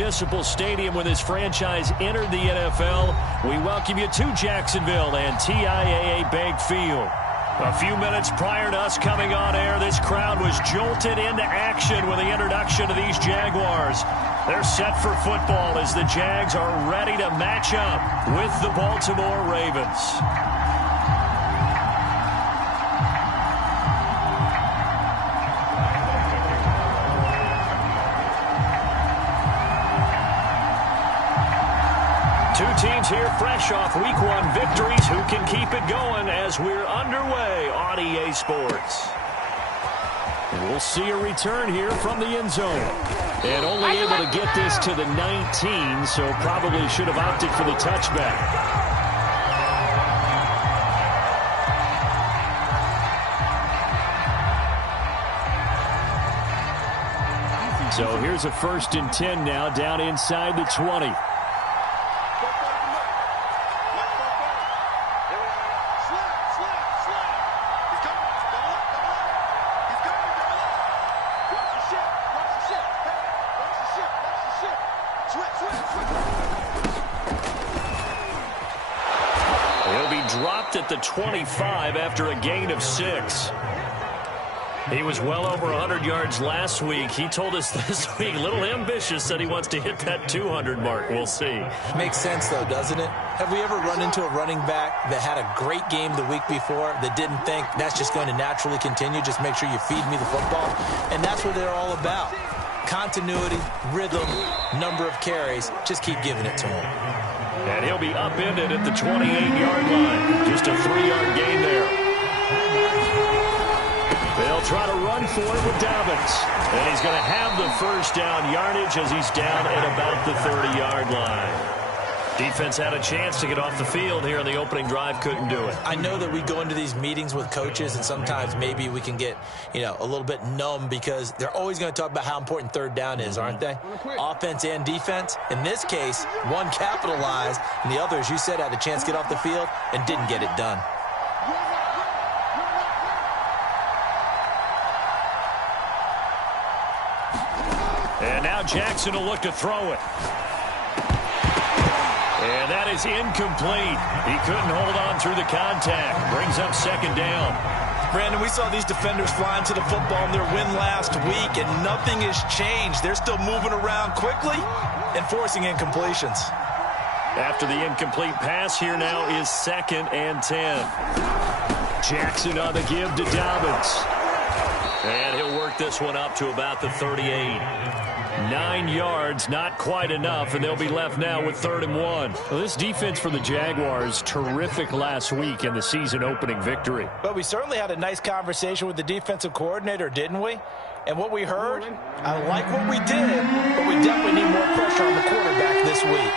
Municipal Stadium when this franchise entered the NFL. We welcome you to Jacksonville and TIAA Bank Field. A few minutes prior to us coming on air, this crowd was jolted into action with the introduction of these Jaguars. They're set for football as the Jags are ready to match up with the Baltimore Ravens. Two teams here fresh off Week 1 victories who can keep it going as we're underway on EA Sports. And we'll see a return here from the end zone. And only able to get this to the 19, so probably should have opted for the touchback. So here's a 1st and 10 now down inside the 20. At the 25 after a gain of 6. He was well over 100 yards last week. He told us this week, a little ambitious, said he wants to hit that 200 mark. We'll see. Makes sense, though, doesn't it? Have we ever run into a running back that had a great game the week before that didn't think that's just going to naturally continue? Just make sure you feed me the football. And that's what they're all about. Continuity, rhythm, number of carries. Just keep giving it to him. And he'll be upended at the 28-yard line. Just a 3-yard gain there. They'll try to run for it with Dobbins. And he's going to have the first down yardage as he's down at about the 30-yard line. Defense had a chance to get off the field here in the opening drive, couldn't do it. I know that we go into these meetings with coaches, and sometimes maybe we can get, a little bit numb because they're always going to talk about how important 3rd down is, aren't they? Offense and defense. In this case, one capitalized, and the other, as you said, had a chance to get off the field and didn't get it done. And now Jackson will look to throw it. And that is incomplete. He couldn't hold on through the contact. Brings up 2nd down. Brandon, we saw these defenders flying to the football in their win last week, and nothing has changed. They're still moving around quickly and forcing incompletions. After the incomplete pass, here now is 2nd and 10. Jackson on the give to Dobbins. And he'll work this one up to about the 38. 9 yards, not quite enough, and they'll be left now with 3rd and 1. Well, this defense for the Jaguars, terrific last week in the season-opening victory. But we certainly had a nice conversation with the defensive coordinator, didn't we? And what we heard, I like what we did, but we definitely need more pressure on the quarterback this week.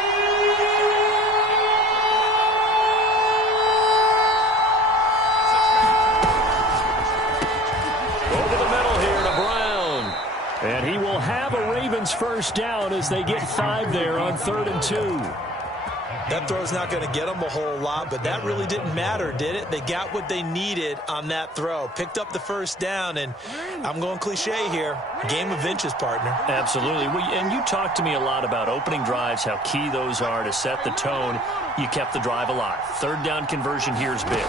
And he will have a Ravens first down as they get 5 there on 3rd and 2. That throw's not going to get them a whole lot, but that really didn't matter, did it? They got what they needed on that throw. Picked up the first down, and I'm going cliche here. Game of inches, partner. Absolutely. And you talked to me a lot about opening drives, how key those are to set the tone. You kept the drive alive. 3rd down conversion here is big.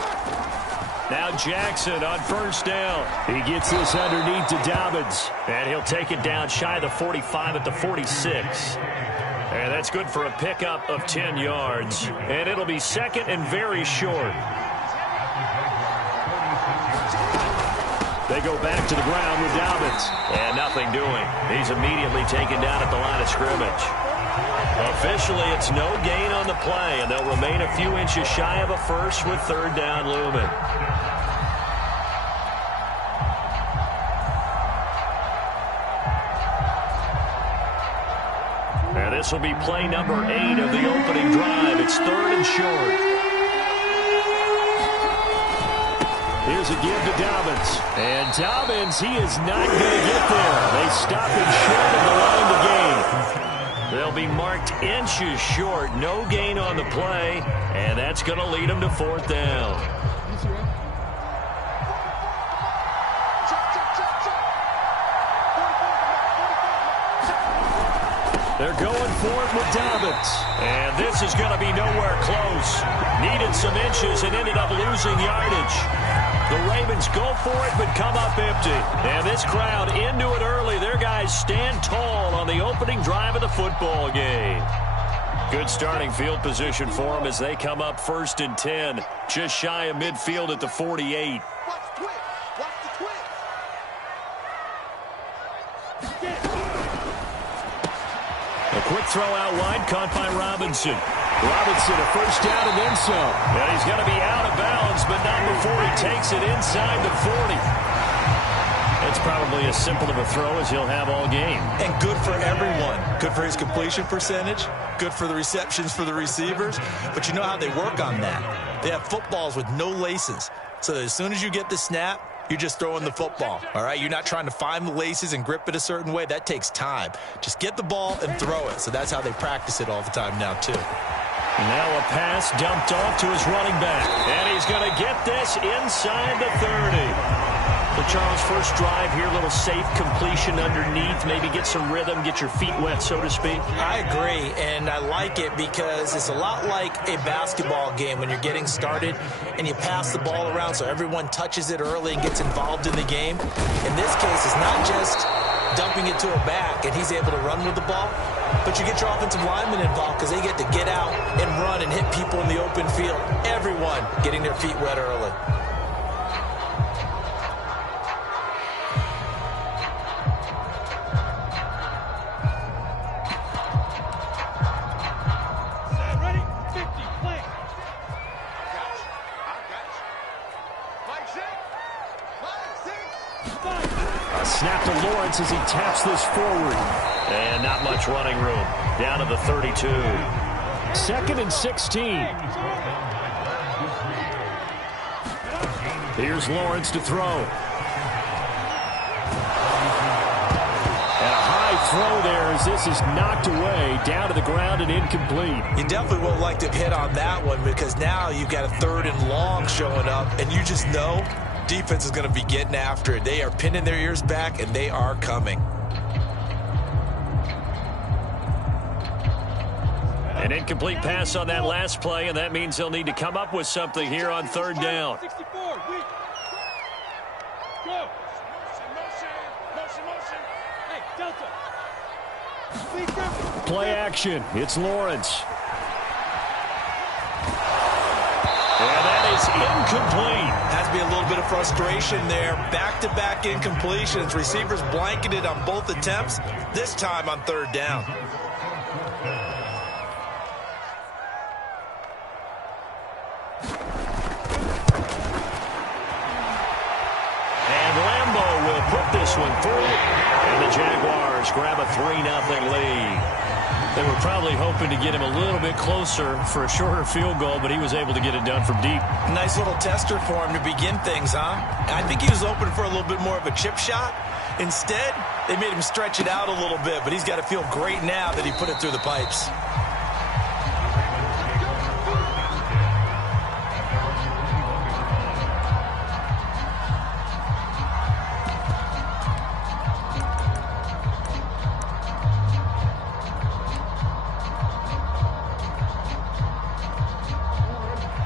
Now Jackson on 1st down. He gets this underneath to Dobbins. And he'll take it down shy of the 45 at the 46. And that's good for a pickup of 10 yards. And it'll be 2nd and very short. They go back to the ground with Dobbins. And nothing doing. He's immediately taken down at the line of scrimmage. Officially, it's no gain on the play, and they'll remain a few inches shy of a first with 3rd down looming. And this will be play number 8 of the opening drive. It's 3rd and short. Here's a give to Dobbins. And Dobbins, he is not going to get there. They stop him short of the line to gain. They'll be marked inches short. No gain on the play. And that's going to lead them to 4th down. They're going for it with Dobbins. And this is going to be nowhere close. Needed some inches and ended up losing yardage. The Ravens go for it but come up empty. And this crowd into it early. Their guys stand tall on the opening drive of the football game. Good starting field position for them as they come up 1st and 10. Just shy of midfield at the 48. A quick throw out wide, caught by Robinson. Robinson, a first down and then some. And he's going to be out of bounds, but not before he takes it inside the 40. It's probably as simple of a throw as he'll have all game. And good for everyone. Good for his completion percentage. Good for the receptions for the receivers. But you know how they work on that. They have footballs with no laces. So as soon as you get the snap, you're just throwing the football, all right? You're not trying to find the laces and grip it a certain way. That takes time. Just get the ball and throw it. So that's how they practice it all the time now, too. Now a pass dumped off to his running back. And he's going to get this inside the 30. The Charles first drive here, a little safe completion underneath. Maybe get some rhythm, get your feet wet, so to speak. I agree, and I like it because it's a lot like a basketball game when you're getting started and you pass the ball around so everyone touches it early and gets involved in the game. In this case, it's not just dumping it to a back and he's able to run with the ball, but you get your offensive linemen involved because they get to get out and run and hit people in the open field. Everyone getting their feet wet early. Snap to Lawrence as he taps this forward. And not much running room. Down to the 32. 2nd and 16. Here's Lawrence to throw. And a high throw there as this is knocked away, down to the ground and incomplete. You definitely won't like to hit on that one because now you've got a 3rd and long showing up, and you just know defense is going to be getting after it. They are pinning their ears back, and they are coming. An incomplete pass on that last play, and that means they'll need to come up with something here on 3rd down. Play action. It's Lawrence. And that is incomplete. Has to be a little bit of frustration there. Back-to-back incompletions. Receivers blanketed on both attempts, this time on 3rd down. And Lambo will put this one through. And the Jaguars grab a 3-0 lead. They were probably hoping to get him a little bit closer for a shorter field goal, but he was able to get it done from deep. Nice little tester for him to begin things, huh? I think he was open for a little bit more of a chip shot. Instead, they made him stretch it out a little bit, but he's got to feel great now that he put it through the pipes.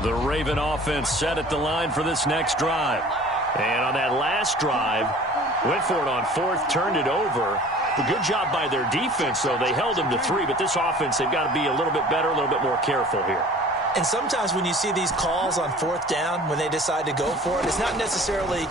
The Raven offense set at the line for this next drive. And on that last drive, went for it on 4th, turned it over. A good job by their defense, though. They held them to 3, but this offense, they've got to be a little bit better, a little bit more careful here. And sometimes when you see these calls on 4th down, when they decide to go for it, it's not necessarily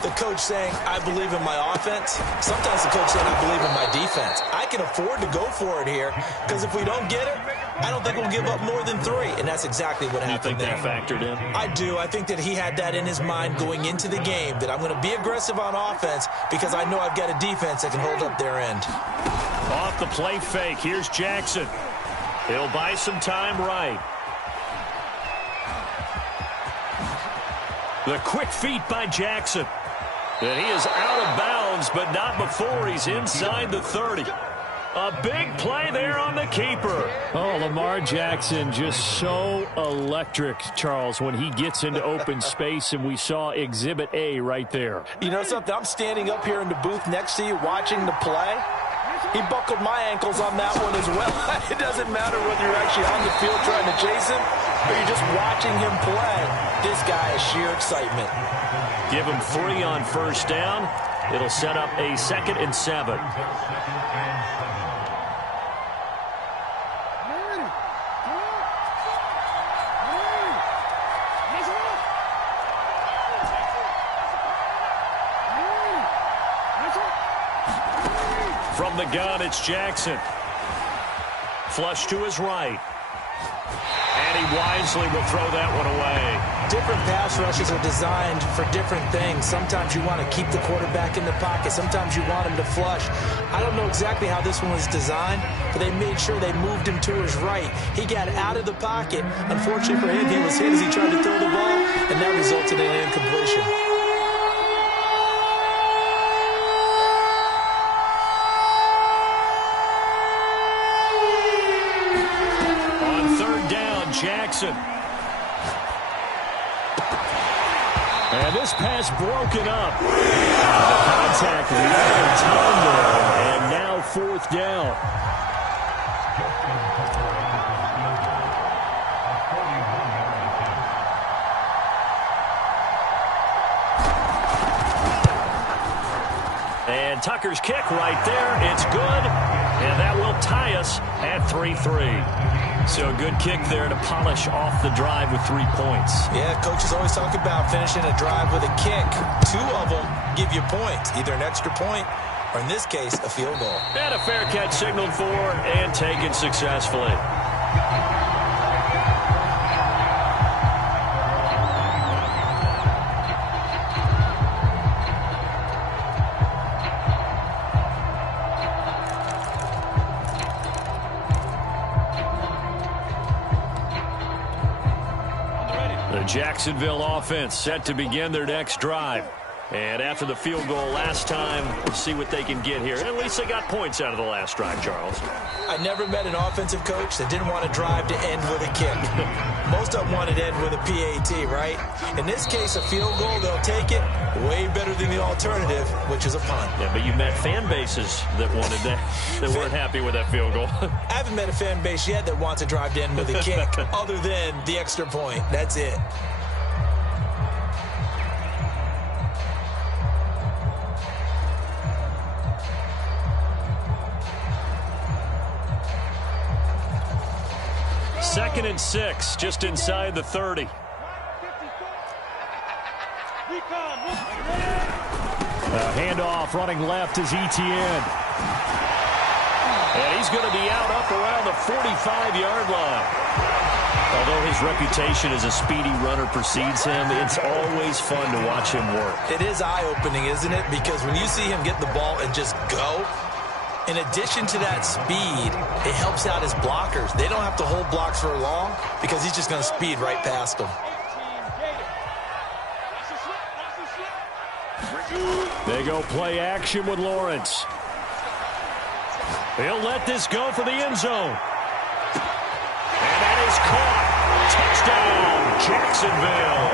the coach saying, I believe in my offense. Sometimes the coach saying, I believe in my defense. I can afford to go for it here because if we don't get it, I don't think we'll give up more than 3. And that's exactly what happened there. You think that factored in? I do. I think that he had that in his mind going into the game, that I'm going to be aggressive on offense because I know I've got a defense that can hold up their end. Off the play fake. Here's Jackson. He'll buy some time right. The quick feet by Jackson. And he is out of bounds, but not before he's inside the 30. A big play there on the keeper. Oh, Lamar Jackson just so electric, Charles, when he gets into open space, and we saw Exhibit A right there. You know something? I'm standing up here in the booth next to you watching the play, He buckled my ankles on that one as well. It doesn't matter whether you're actually on the field trying to chase him or you're just watching him play. This guy is sheer excitement. Give him 3 on first down. It'll set up a 2nd and 7. From the gun, it's Jackson. Flush to his right. And he wisely will throw that one away. Different pass rushes are designed for different things. Sometimes you want to keep the quarterback in the pocket. Sometimes you want him to flush. I don't know exactly how this one was designed, but they made sure they moved him to his right. He got out of the pocket. Unfortunately for him, he was hit as he tried to throw the ball, and that resulted in an incompletion. Jackson. And this pass broken up. The contact right in time there. And now 4th down. And Tucker's kick right there. It's good. And that will tie us at 3-3. So a good kick there to polish off the drive with 3 points. Yeah, coaches always talk about finishing a drive with a kick. 2 of them give you points, either an extra point or, in this case, a field goal. And a fair catch signaled for and taken successfully. Jacksonville offense set to begin their next drive. And after the field goal last time, we'll see what they can get here. And at least they got points out of the last drive, Charles. I never met an offensive coach that didn't want a drive to end with a kick. Most of them wanted to end with a PAT, right? In this case, a field goal, they'll take it. Way better than the alternative, which is a punt. Yeah, but you met fan bases that wanted that, that weren't happy with that field goal. I haven't met a fan base yet that wants a drive to end with a kick, other than the extra point. That's it. Second and 6, just inside the 30. Handoff running left is Etienne. And he's going to be out up around the 45-yard line. Although his reputation as a speedy runner precedes him, it's always fun to watch him work. It is eye-opening, isn't it? Because when you see him get the ball and just go, in addition to that speed, it helps out his blockers. They don't have to hold blocks for long because he's just going to speed right past them. They go play action with Lawrence. He'll let this go for the end zone. And that is caught. Touchdown, Jacksonville.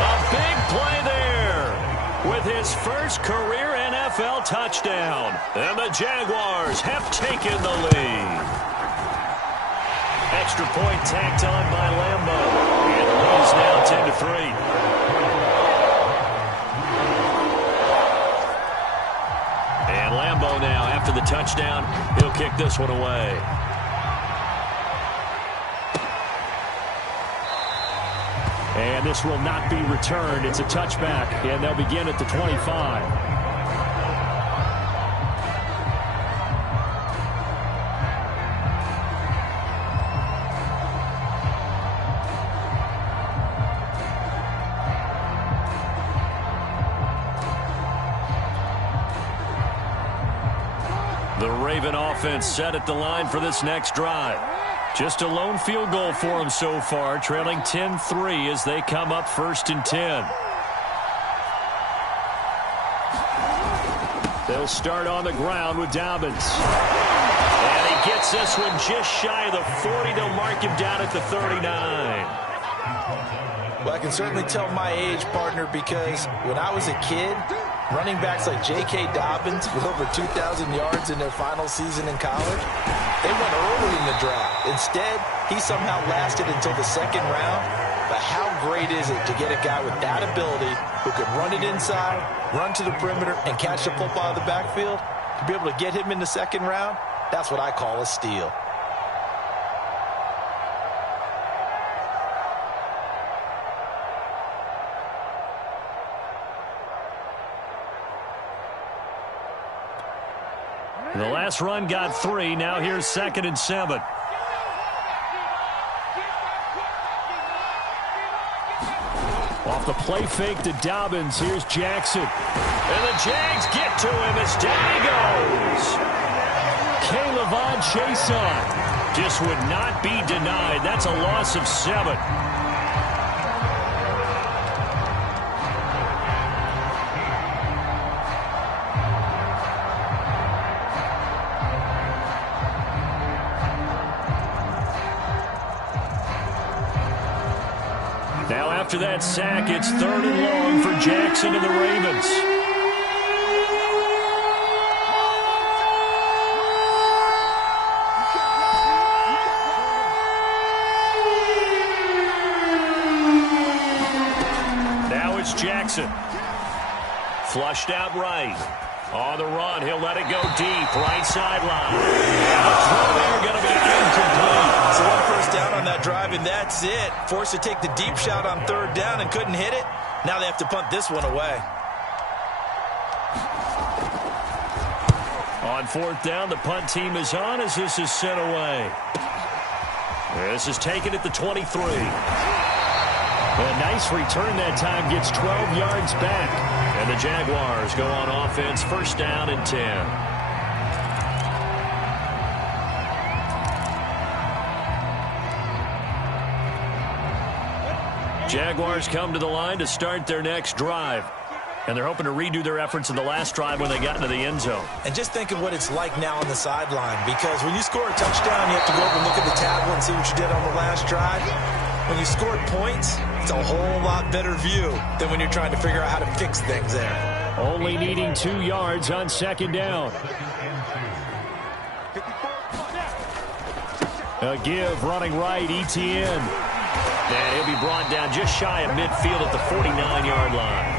A big play there with his first career NFL touchdown. And the Jaguars have taken the lead. Extra point tacked on by Lambo. And the lead is now 10-3. And Lambo now, after the touchdown, he'll kick this one away. And this will not be returned. It's a touchback, and they'll begin at the 25. The Raven offense set at the line for this next drive. Just a lone field goal for them so far, trailing 10-3 as they come up 1st and 10. They'll start on the ground with Dobbins. And he gets this one just shy of the 40. They'll mark him down at the 39. Well, I can certainly tell my age, partner, because when I was a kid, Running backs like J.K. Dobbins with over 2,000 yards in their final season in college, they went early in the draft. Instead, he somehow lasted until the second round. But how great is it to get a guy with that ability who can run it inside, run to the perimeter, and catch the football out of the backfield? To be able to get him in the second round, that's what I call a steal. The last run got 3. Now here's 2nd and 7. Off the play fake to Dobbins. Here's Jackson. And the Jags get to him as down he goes. K'Lavon Chaisson just would not be denied. That's a loss of 7. Now after that sack, it's 3rd and long for Jackson and the Ravens. Now it's Jackson. Flushed out right. On the run, he'll let it go deep. Right sideline. The throw there going to be incomplete. So 1 first down on that drive, and that's it. Forced to take the deep shot on 3rd down and couldn't hit it. Now they have to punt this one away. On 4th down, the punt team is on as this is sent away. This is taken at the 23. A nice return that time, gets 12 yards back. And the Jaguars go on offense, 1st down and 10. Jaguars come to the line to start their next drive. And they're hoping to redo their efforts in the last drive when they got into the end zone. And just think of what it's like now on the sideline. Because when you score a touchdown, you have to go over and look at the tablet and see what you did on the last drive. When you scored points, it's a whole lot better view than when you're trying to figure out how to fix things there. Only needing 2 yards on 2nd down. A give running right, Etienne. And he'll be brought down just shy of midfield at the 49-yard line.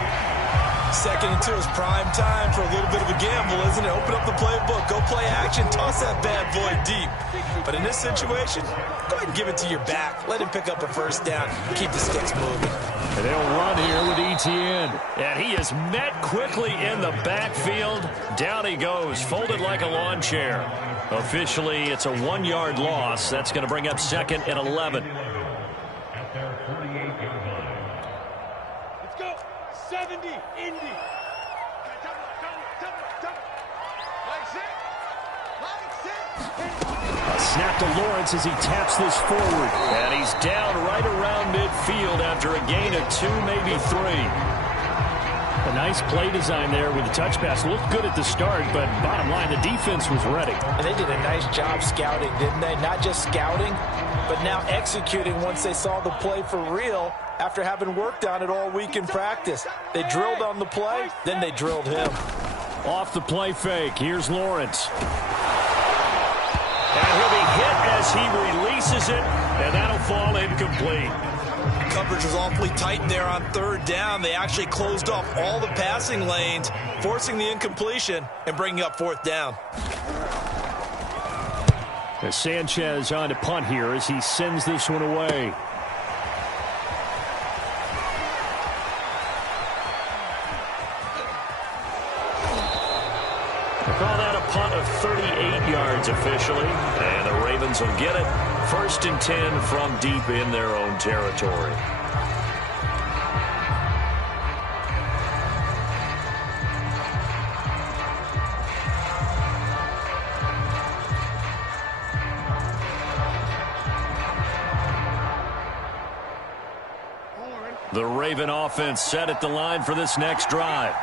2nd and 2 is prime time for a little bit of a gamble, isn't it? Open up the playbook, go play action, toss that bad boy deep. But in this situation, go ahead and give it to your back. Let him pick up a 1st down. Keep the sticks moving. And they'll run here with Etienne. And he is met quickly in the backfield. Down he goes, folded like a lawn chair. Officially, it's a 1-yard loss. That's going to bring up 2nd and 11. Let's go. 70, Indy. Snap to Lawrence as he taps this forward. And he's down right around midfield after a gain of 2, maybe 3. A nice play design there with the touch pass. Looked good at the start, but bottom line, the defense was ready. And they did a nice job scouting, didn't they? Not just scouting, but now executing once they saw the play for real after having worked on it all week in practice. They drilled on the play, then they drilled him. Off the play fake, here's Lawrence. And he'll be hit as he releases it, and that'll fall incomplete. Coverage was awfully tight there on 3rd down. They actually closed off all the passing lanes, forcing the incompletion and bringing up 4th down. As Sanchez on to punt here as he sends this one away. Call that a punt of 38 yards officially. And the Ravens will get it. 1st and 10 from deep in their own territory. The Raven offense set at the line for this next drive.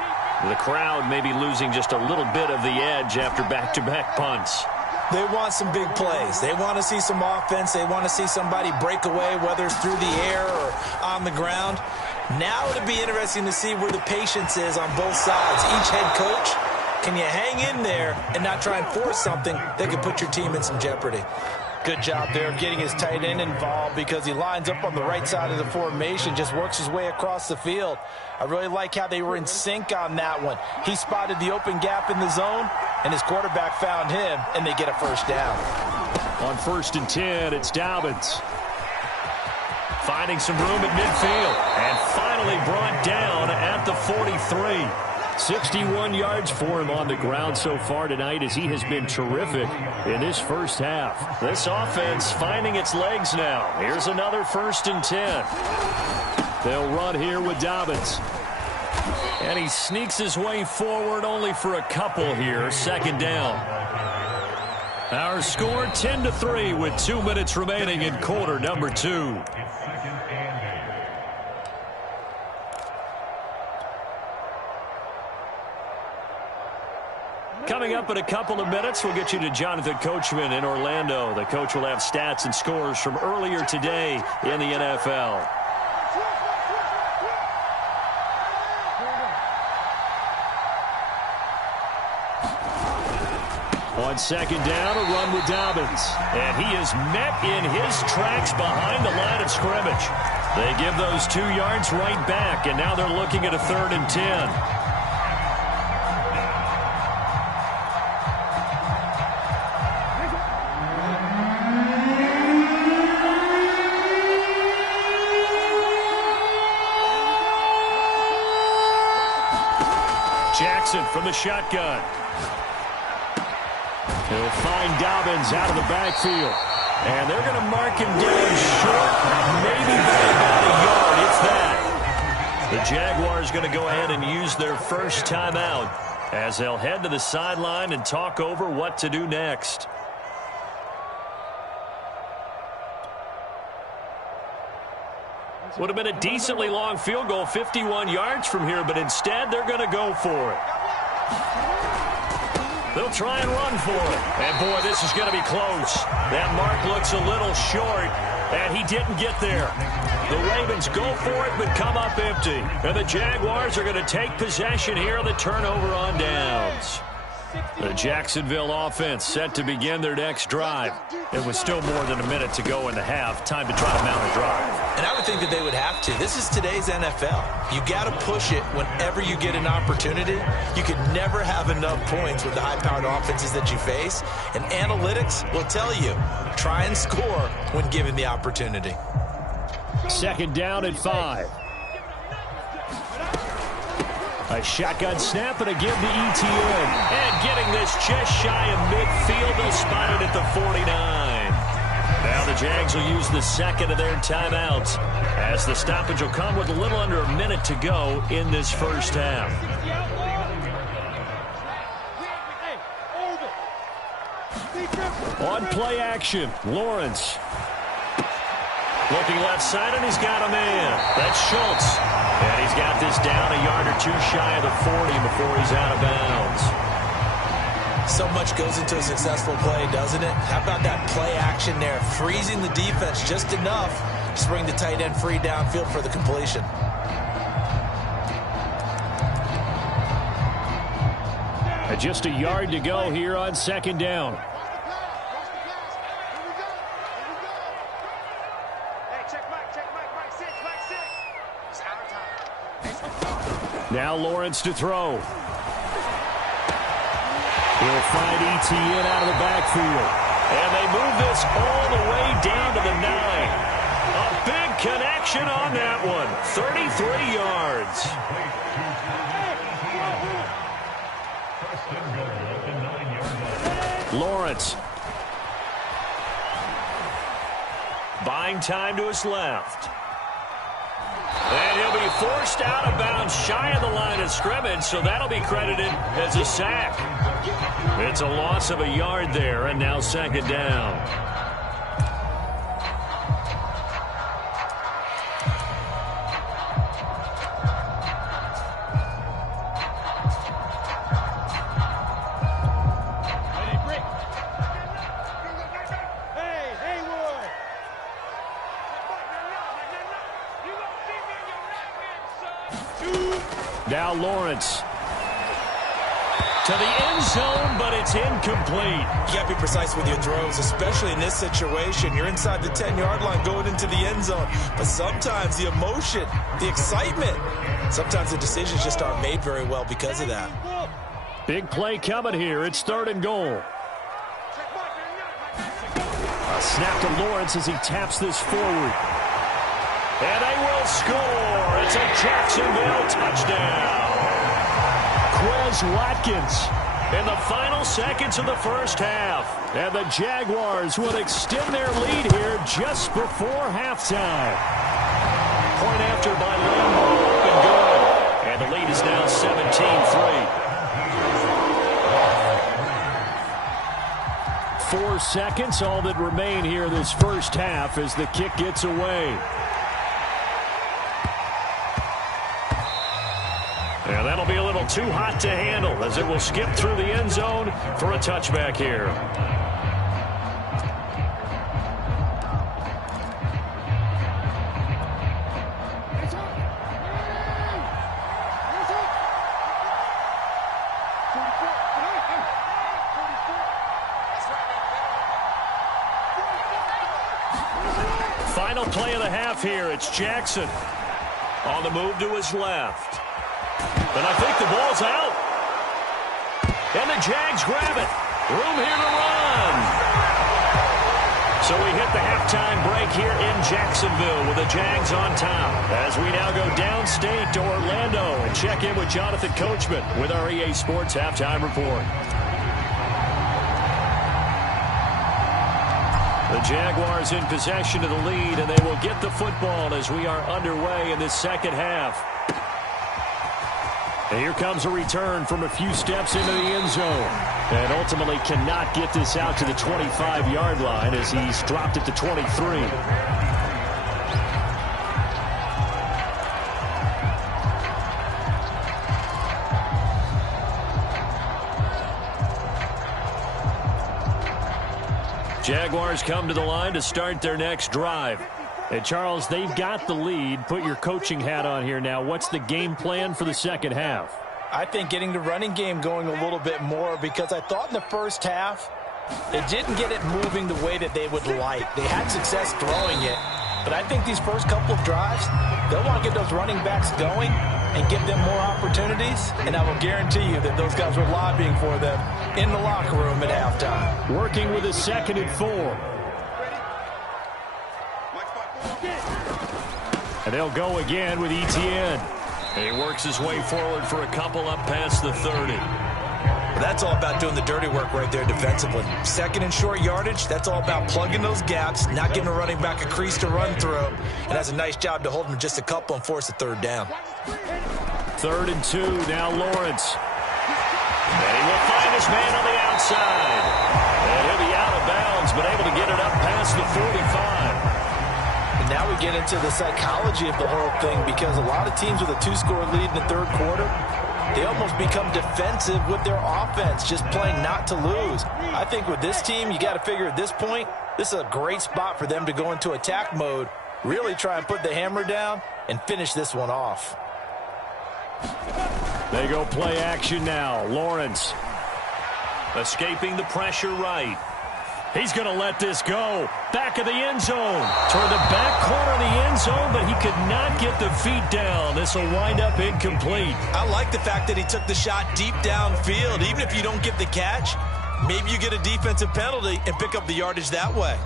The crowd may be losing just a little bit of the edge after back-to-back punts. They want some big plays. They want to see some offense. They want to see somebody break away, whether it's through the air or on the ground. Now it'll be interesting to see where the patience is on both sides. Each head coach, can you hang in there and not try and force something that could put your team in some jeopardy? Good job there of getting his tight end involved because he lines up on the right side of the formation, just works his way across the field. I really like how they were in sync on that one. He spotted the open gap in the zone, and his quarterback found him, and they get a first down. On 1st and 10, it's Dobbins. Finding some room at midfield, and finally brought down at the 43. 61 yards for him on the ground so far tonight as he has been terrific in this first half. This offense finding its legs now. Here's another 1st and 10. They'll run here with Dobbins. And he sneaks his way forward only for a couple here. 2nd down. Our score 10-3 with 2 minutes remaining in quarter number 2. Coming up in a couple of minutes, we'll get you to Jonathan Coachman in Orlando. The coach will have stats and scores from earlier today in the NFL. On 2nd down, a run with Dobbins. And he is met in his tracks behind the line of scrimmage. They give those 2 yards right back, and now they're looking at a 3rd and 10. Jackson from the shotgun. He'll find Dobbins out of the backfield. And they're going to mark him down short, maybe by about a yard, if that. The Jaguars going to go ahead and use their first timeout as they'll head to the sideline and talk over what to do next. Would have been a decently long field goal, 51 yards from here, but instead they're going to go for it. They'll try and run for it. And, boy, this is going to be close. That mark looks a little short, and he didn't get there. The Ravens go for it but come up empty. And the Jaguars are going to take possession here on the turnover on downs. The Jacksonville offense set to begin their next drive. It was still more than a minute to go in the half. Time to try to mount a drive. And I would think that they would have to. This is today's NFL. You got to push it whenever you get an opportunity. You can never have enough points with the high-powered offenses that you face. And analytics will tell you, try and score when given the opportunity. 2nd down at 5. A shotgun snap and a give to ETN. And getting this just shy of midfield. They'll spot it at the 49. Now the Jags will use the 2nd of their timeouts as the stoppage will come with a little under a minute to go in this first half. On play action, Lawrence. Looking left side, and he's got a man. That's Schultz. And he's got this down a yard or 2 shy of the 40 before he's out of bounds. So much goes into a successful play, doesn't it? How about that play action there? Freezing the defense just enough to bring the tight end free downfield for the completion. Just a yard to go here on 2nd down. Now Lawrence to throw. He'll find ETN out of the backfield. And they move this all the way down to the 9. A big connection on that one. 33 yards. Lawrence. Buying time to his left. And he'll be forced out of bounds shy of the line of scrimmage, so that'll be credited as a sack. It's a loss of a yard there, and now 2nd down. Now Lawrence. To the end zone, but it's incomplete. You got to be precise with your throws, especially in this situation. You're inside the 10-yard line going into the end zone. But sometimes the emotion, the excitement, sometimes the decisions just aren't made very well because of that. Big play coming here. It's 3rd and goal. A snap to Lawrence as he taps this forward. And they will score. It's a Jacksonville touchdown. Quez Watkins in the final seconds of the first half. And the Jaguars will extend their lead here just before halftime. Point after by Lambeau, up and good. And the lead is now 17-3. 4 seconds, all that remain here this first half as the kick gets away. And that'll be a little too hot to handle as it will skip through the end zone for a touchback here. Final play of the half here. It's Jackson on the move to his left. And I think the ball's out. And the Jags grab it. Room here to run. So we hit the halftime break here in Jacksonville with the Jags on top. As we now go downstate to Orlando and check in with Jonathan Coachman with our EA Sports Halftime Report. The Jaguars in possession of the lead, and they will get the football as we are underway in this second half. And here comes a return from a few steps into the end zone. And ultimately cannot get this out to the 25-yard line as he's dropped it to 23. Jaguars come to the line to start their next drive. And, Charles, they've got the lead. Put your coaching hat on here now. What's the game plan for the second half? I think getting the running game going a little bit more because I thought in the first half they didn't get it moving the way that they would like. They had success throwing it. But I think these first couple of drives, they'll want to get those running backs going and give them more opportunities. And I will guarantee you that those guys were lobbying for them in the locker room at halftime. Working with a 2nd and 4. And they'll go again with Etienne. And he works his way forward for a couple up past the 30. That's all about doing the dirty work right there defensively. 2nd and short yardage, that's all about plugging those gaps, not giving a running back a crease to run through. And that's a nice job to hold him just a couple and force a 3rd down. 3rd and 2, now Lawrence. And he will find his man on the outside. And he'll be out of bounds, but able to get it up past the 45. Now we get into the psychology of the whole thing because a lot of teams with a 2-score lead in the 3rd quarter, they almost become defensive with their offense, just playing not to lose. I think with this team, you got to figure at this point, this is a great spot for them to go into attack mode, really try and put the hammer down and finish this one off. They go play action now. Lawrence escaping the pressure right. He's going to let this go. Back of the end zone. Toward the back corner of the end zone, but he could not get the feet down. This will wind up incomplete. I like the fact that he took the shot deep downfield. Even if you don't get the catch, maybe you get a defensive penalty and pick up the yardage that way.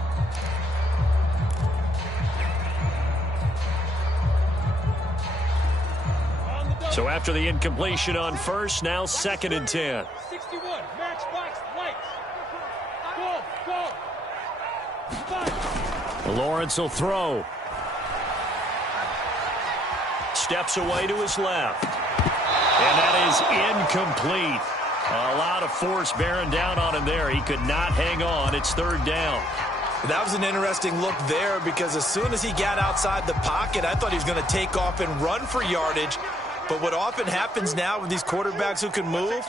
So after the incompletion on first, now 2nd and 10. 61, matchbox, lights. Go. Lawrence will throw. Steps away to his left. And that is incomplete. A lot of force bearing down on him there. He could not hang on. It's 3rd down. That was an interesting look there because as soon as he got outside the pocket, I thought he was going to take off and run for yardage. But what often happens now with these quarterbacks who can move,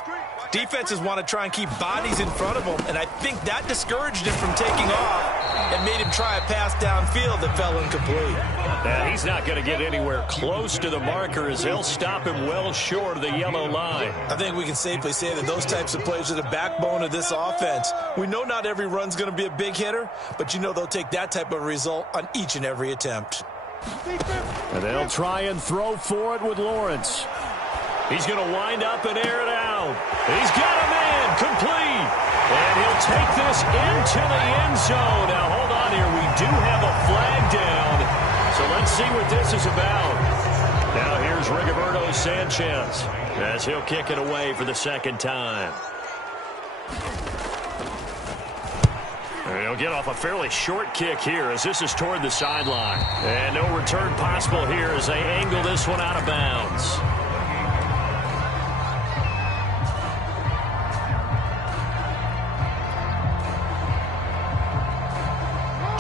defenses want to try and keep bodies in front of them, and I think that discouraged him from taking off and made him try a pass downfield that fell incomplete. And he's not going to get anywhere close to the marker as they'll stop him well short of the yellow line. I think we can safely say that those types of plays are the backbone of this offense. We know not every run's going to be a big hitter, but you know they'll take that type of result on each and every attempt. And they'll try and throw for it with Lawrence. He's going to wind up and air it out. He's got him in, complete. And he'll take this into the end zone. Now, hold on here. We do have a flag down. So let's see what this is about. Now, here's Rigoberto Sanchez as he'll kick it away for the second time. And he'll get off a fairly short kick here as this is toward the sideline. And no return possible here as they angle this one out of bounds.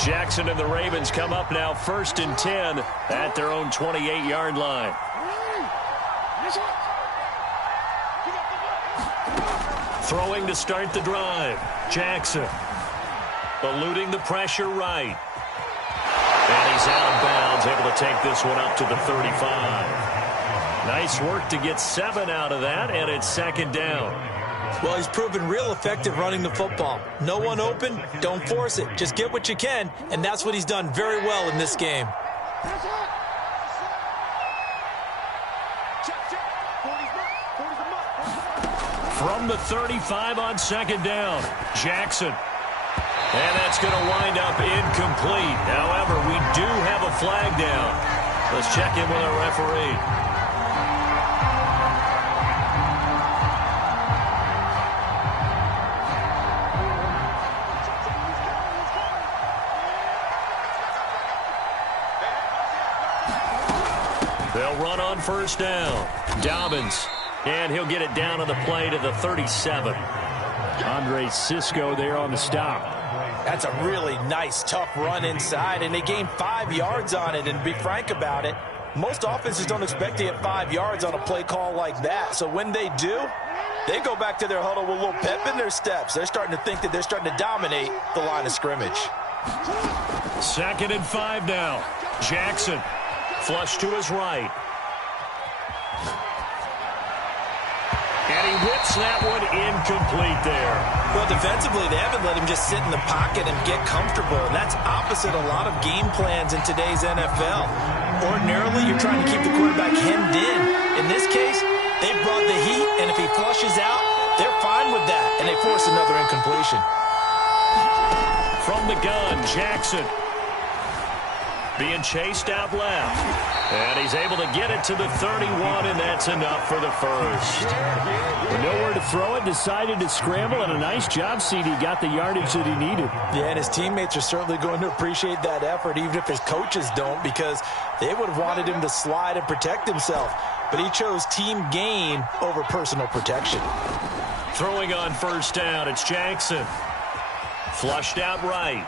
Jackson and the Ravens come up now 1st and 10 at their own 28-yard line. Throwing to start the drive. Jackson eluding the pressure right. And he's out of bounds, able to take this one up to the 35. Nice work to get 7 out of that, and it's 2nd down. Well, he's proven real effective running the football. No one open, don't force it. Just get what you can, and that's what he's done very well in this game. From the 35 on 2nd down, Jackson. And that's going to wind up incomplete. However, we do have a flag down. Let's check in with our referee. They'll run on 1st down. Dobbins. And he'll get it down on the play to the 37. Andre Cisco there on the stop. That's a really nice, tough run inside, and they gained 5 yards on it. And to be frank about it, most offenses don't expect to get 5 yards on a play call like that. So when they do, they go back to their huddle with a little pep in their steps. They're starting to think that they're starting to dominate the line of scrimmage. 2nd and 5 now. Jackson. Flush to his right. And he whips that one incomplete there. Well, defensively, they haven't let him just sit in the pocket and get comfortable. And that's opposite a lot of game plans in today's NFL. Ordinarily, you're trying to keep the quarterback hemmed in. In this case, they brought the heat, and if he flushes out, they're fine with that. And they force another incompletion. From the gun, Jackson. Being chased out left. And he's able to get it to the 31, and that's enough for the first. With nowhere to throw it, decided to scramble, and a nice job, CD. Got the yardage that he needed. Yeah, and his teammates are certainly going to appreciate that effort, even if his coaches don't, because they would have wanted him to slide and protect himself. But he chose team gain over personal protection. Throwing on 1st down, it's Jackson. Flushed out right.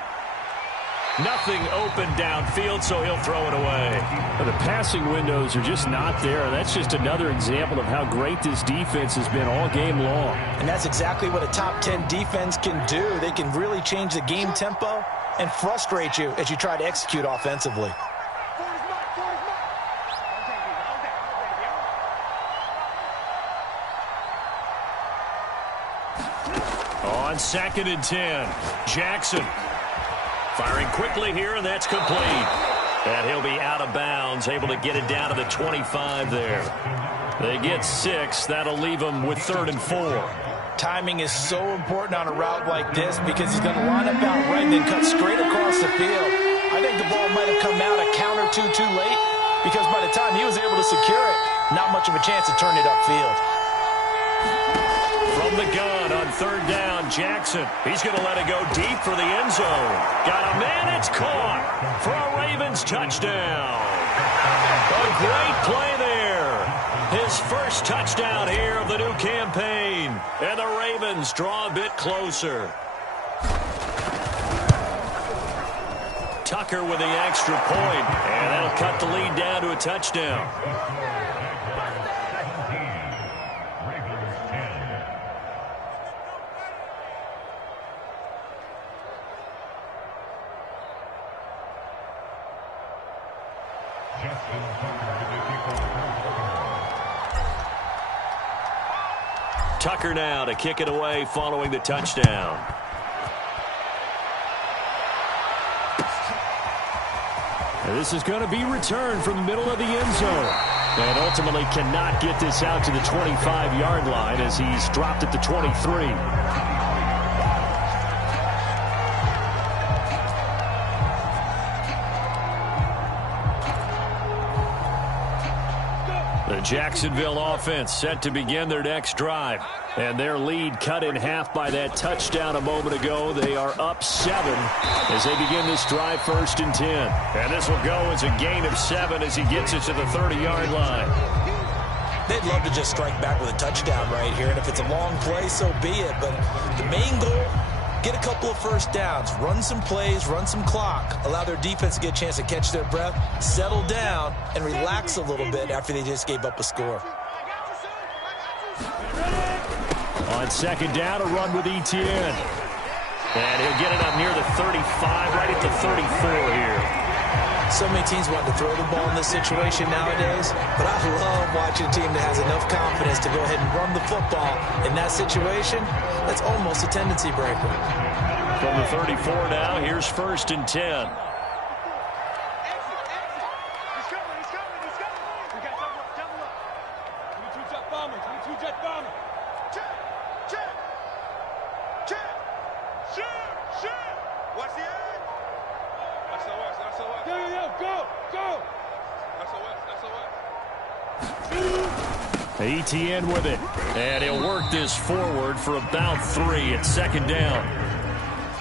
Nothing open downfield, so he'll throw it away. The passing windows are just not there. That's just another example of how great this defense has been all game long. And that's exactly what a top 10 defense can do. They can really change the game tempo and frustrate you as you try to execute offensively. On 2nd and 10, Jackson. Firing quickly here, and that's complete. And he'll be out of bounds, able to get it down to the 25 there. They get 6. That'll leave them with 3rd and 4. Timing is so important on a route like this because he's going to line up out right and then cut straight across the field. I think the ball might have come out a count or two too late because by the time he was able to secure it, not much of a chance to turn it upfield. From the gun on 3rd down, Jackson. He's going to let it go deep for the end zone. Got a man, it's caught for a Ravens touchdown. A great play there. His first touchdown here of the new campaign. And the Ravens draw a bit closer. Tucker with the extra point, and that'll cut the lead down to a touchdown. Tucker now to kick it away following the touchdown. And this is going to be returned from the middle of the end zone. And ultimately cannot get this out to the 25-yard line as he's dropped at the 23. The Jacksonville offense set to begin their next drive. And their lead cut in half by that touchdown a moment ago. They are up 7 as they begin this drive, 1st and 10. And this will go as a gain of 7 as he gets it to the 30-yard line. They'd love to just strike back with a touchdown right here. And if it's a long play, so be it. But the main goal, get a couple of first downs, run some plays, run some clock, allow their defense to get a chance to catch their breath, settle down, and relax a little bit after they just gave up a score. On 2nd down, a run with Etienne. And he'll get it up near the 35, right at the 34 here. So many teams want to throw the ball in this situation nowadays, but I love watching a team that has enough confidence to go ahead and run the football. In that situation, that's almost a tendency breaker. From the 34 now, here's 1st and 10. Etienne with it. And he'll work this forward for about 3 at 2nd down.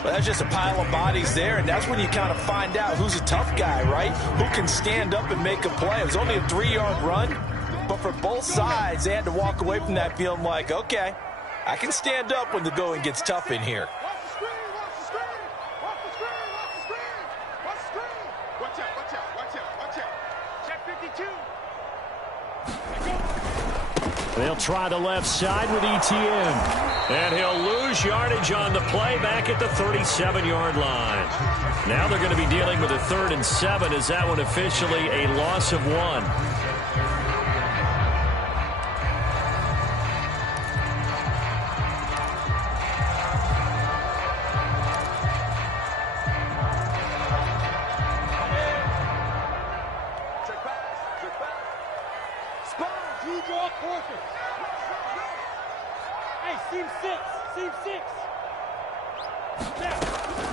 Well, that's just a pile of bodies there, and that's when you kind of find out who's a tough guy, right? Who can stand up and make a play. It was only a 3-yard run, but for both sides, they had to walk away from that feeling like, okay, I can stand up when the going gets tough in here. They'll try the left side with Etienne. And he'll lose yardage on the play back at the 37-yard line. Now they're going to be dealing with a 3rd and 7 as that one officially a loss of 1.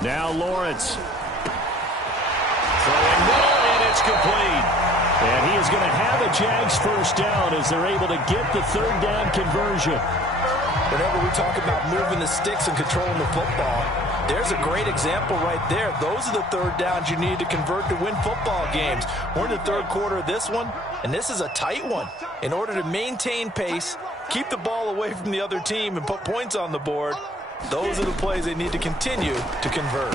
Now Lawrence. Throwing middle, and it's complete. And he is going to have a Jags first down as they're able to get the 3rd down conversion. Whenever we talk about moving the sticks and controlling the football, there's a great example right there. Those are the 3rd downs you need to convert to win football games. We're in the 3rd quarter of this one, and this is a tight one. In order to maintain pace, keep the ball away from the other team, and put points on the board, those are the plays they need to continue to convert.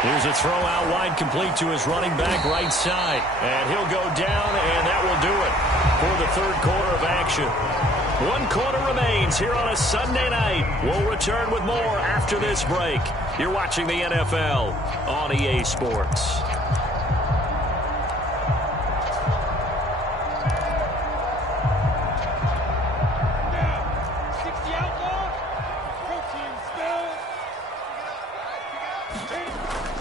Here's a throw out wide, complete to his running back right side. And he'll go down, and that will do it for the 3rd quarter of action. 1 quarter remains here on a Sunday night. We'll return with more after this break. You're watching the NFL on EA Sports.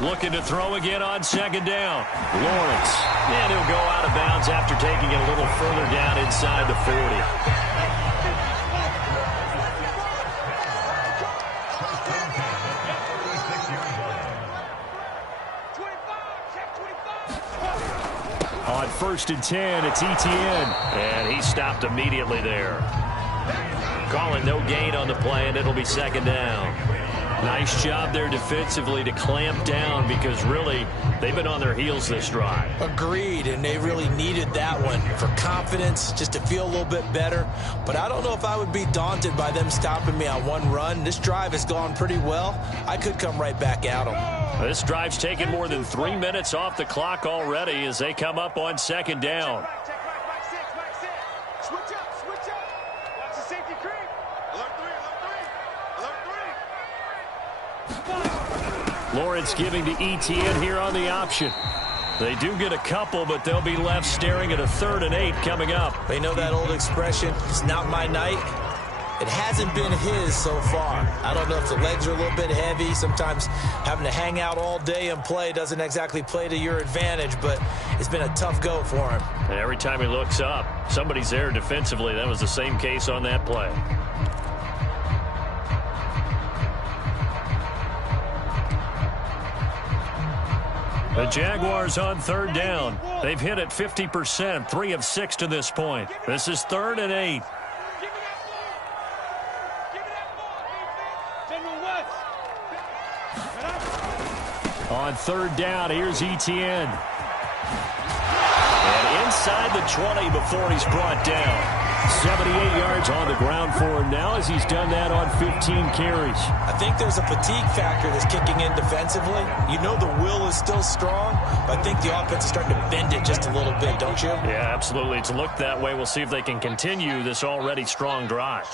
Looking to throw again on 2nd down. Lawrence. And he'll go out of bounds after taking it a little further down inside the 40. On 1st and 10, it's Etienne. And he stopped immediately there. Calling no gain on the play, and it'll be 2nd down. Nice job there defensively to clamp down because really they've been on their heels this drive. Agreed, and they really needed that one for confidence, just to feel a little bit better. But I don't know if I would be daunted by them stopping me on one run. This drive has gone pretty well. I could come right back at them. This drive's taken more than 3 minutes off the clock already as they come up on 2nd down. Lawrence giving to Etienne here on the option. They do get a couple, but they'll be left staring at a 3rd and 8 coming up. They know that old expression, it's not my night. It hasn't been his so far. I don't know if the legs are a little bit heavy. Sometimes having to hang out all day and play doesn't exactly play to your advantage, but it's been a tough go for him. And every time he looks up, somebody's there defensively. That was the same case on that play. The Jaguars on 3rd down. They've hit it 50%, 3 of 6 to this point. This is 3rd and 8. On 3rd down, here's Etienne. And inside the 20 before he's brought down. 78 yards on the ground for him now as he's done that on 15 carries. I think there's a fatigue factor that's kicking in defensively. You know the will is still strong, but I think the offense is starting to bend it just a little bit, don't you? Yeah, absolutely. It's looked that way. We'll see if they can continue this already strong drive.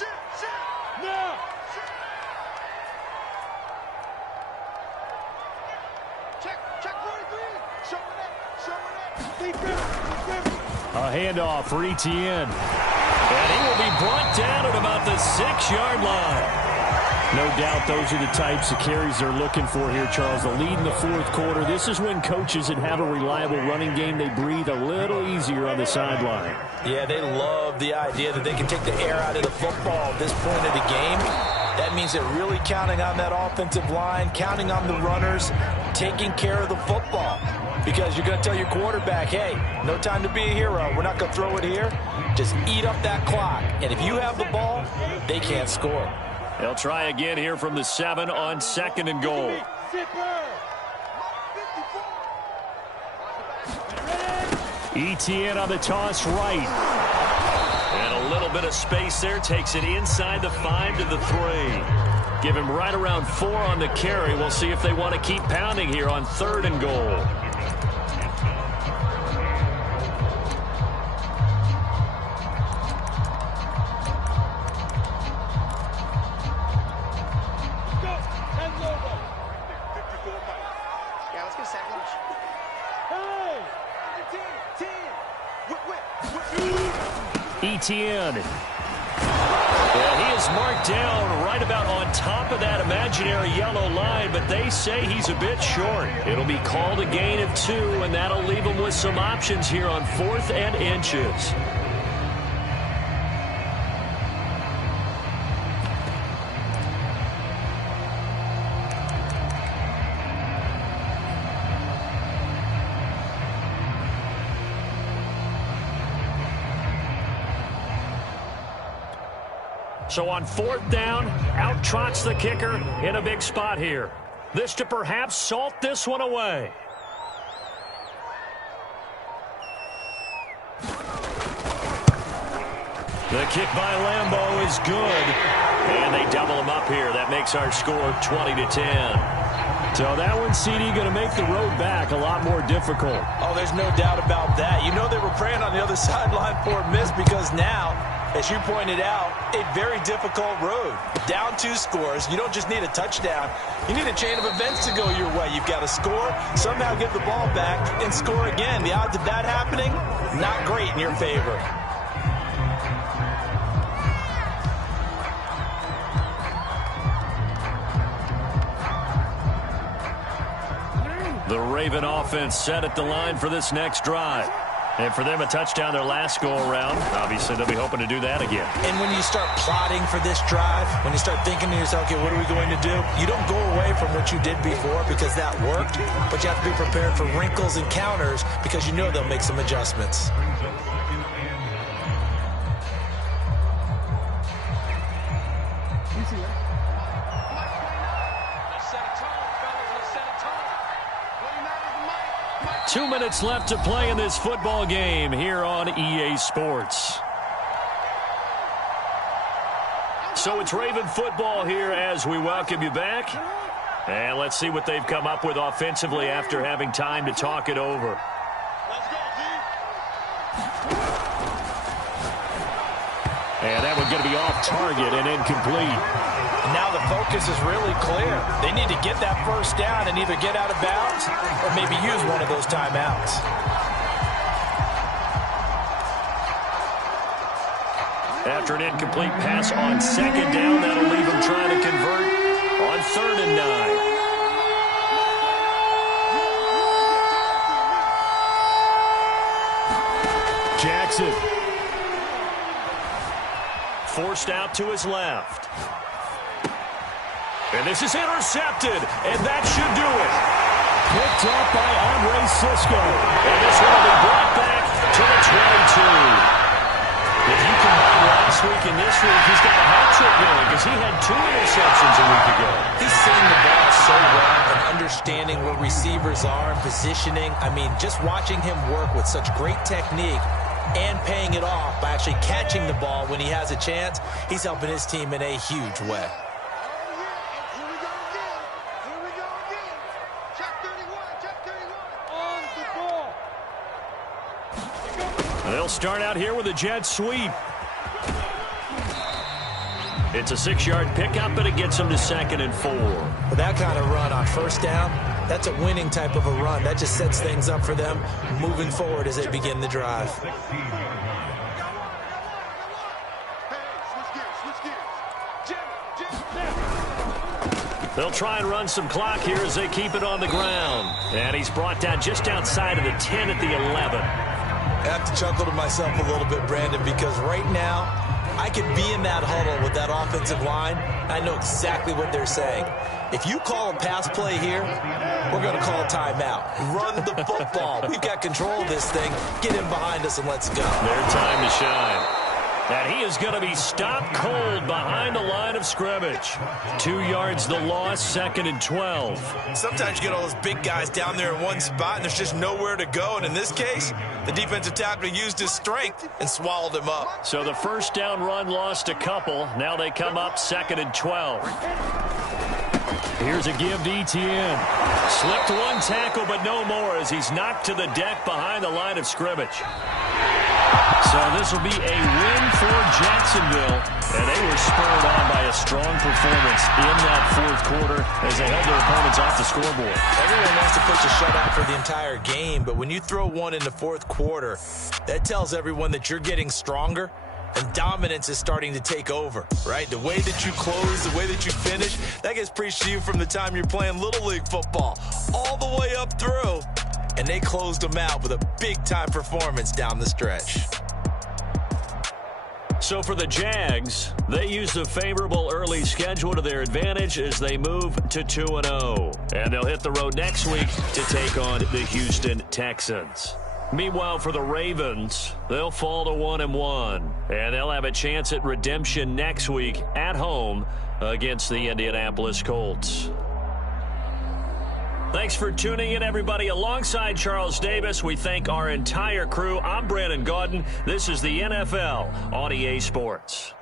A handoff for Etienne. And he will be brought down at about the 6-yard line. No doubt those are the types of carries they're looking for here, Charles. The lead in the 4th quarter. This is when coaches that have a reliable running game, they breathe a little easier on the sideline. Yeah, they love the idea that they can take the air out of the football at this point of the game. That means they're really counting on that offensive line, counting on the runners, taking care of the football. Because you're going to tell your quarterback, hey, no time to be a hero. We're not going to throw it here. Just eat up that clock. And if you have the ball, they can't score. They'll try again here from the 7 on 2nd and goal. Etienne on the toss right. And a little bit of space there. Takes it inside the 5 to the 3. Give him right around 4 on the carry. We'll see if they want to keep pounding here on 3rd and goal. Etienne. And he is marked down right about on top of that imaginary yellow line, but they say he's a bit short. It'll be called a gain of 2, and that'll leave him with some options here on 4th and inches. So on 4th down, out trots the kicker in a big spot here. This to perhaps salt this one away. The kick by Lambeau is good. And they double him up here. That makes our score 20-10. So that one, CD, going to make the road back a lot more difficult. Oh, there's no doubt about that. You know they were praying on the other sideline for a miss because now, as you pointed out, a very difficult road. Down 2 scores. You don't just need a touchdown. You need a chain of events to go your way. You've got to score, somehow get the ball back, and score again. The odds of that happening, not great in your favor. The Raven offense set at the line for this next drive. And for them, a touchdown their last go-around. Obviously, they'll be hoping to do that again. And when you start plotting for this drive, when you start thinking to yourself, okay, what are we going to do? You don't go away from what you did before because that worked, but you have to be prepared for wrinkles and counters because you know they'll make some adjustments. Two minutes left to play in this football game here on EA Sports. So it's Raven football here as we welcome you back. And let's see what they've come up with offensively after having time to talk it over. And that one's going to be off target and incomplete. Now the focus is really clear. They need to get that first down and either get out of bounds or maybe use one of those timeouts. After an incomplete pass on second down, that'll leave him trying to convert on 3rd and 9. Jackson. Forced out to his left. And this is intercepted, and that should do it. Picked up by Andre Cisco. And this one will be brought back to the 22. If you combine last week and this week, he's got a hat trick going because he had 2 interceptions a week ago. He's seeing the ball so well and understanding where receivers are and positioning. I mean, just watching him work with such great technique and paying it off by actually catching the ball when he has a chance, he's helping his team in a huge way. They'll start out here with a jet sweep. It's a 6-yard pickup, but it gets them to 2nd and 4. With that kind of run on first down, that's a winning type of a run. That just sets things up for them moving forward as they begin the drive. They'll try and run some clock here as they keep it on the ground. And he's brought down just outside of the 10 at the 11. I have to chuckle to myself a little bit, Brandon, because right now I could be in that huddle with that offensive line. I know exactly what they're saying. If you call a pass play here, we're going to call a timeout. Run the football. We've got control of this thing. Get in behind us and let's go. Their time to shine. And he is going to be stopped cold behind the line of scrimmage. 2 yards the loss, 2nd and 12. Sometimes you get all those big guys down there in one spot, and there's just nowhere to go. And in this case, the defensive tackle used his strength and swallowed him up. So the first down run lost a couple. Now they come up 2nd and 12. Here's a give to Etienne. Slipped 1 tackle, but no more as he's knocked to the deck behind the line of scrimmage. So this will be a win for Jacksonville, and they were spurred on by a strong performance in that 4th quarter as they held their opponents off the scoreboard. Everyone wants to push a shutout for the entire game, but when you throw one in the 4th quarter, that tells everyone that you're getting stronger and dominance is starting to take over, right? The way that you close, the way that you finish, that gets preached to you from the time you're playing Little League football all the way up through. And they closed them out with a big-time performance down the stretch. So for the Jags, they use the favorable early schedule to their advantage as they move to 2-0. And they'll hit the road next week to take on the Houston Texans. Meanwhile, for the Ravens, they'll fall to 1-1. And they'll have a chance at redemption next week at home against the Indianapolis Colts. Thanks for tuning in, everybody. Alongside Charles Davis, we thank our entire crew. I'm Brandon Gaudin. This is the NFL on EA Sports.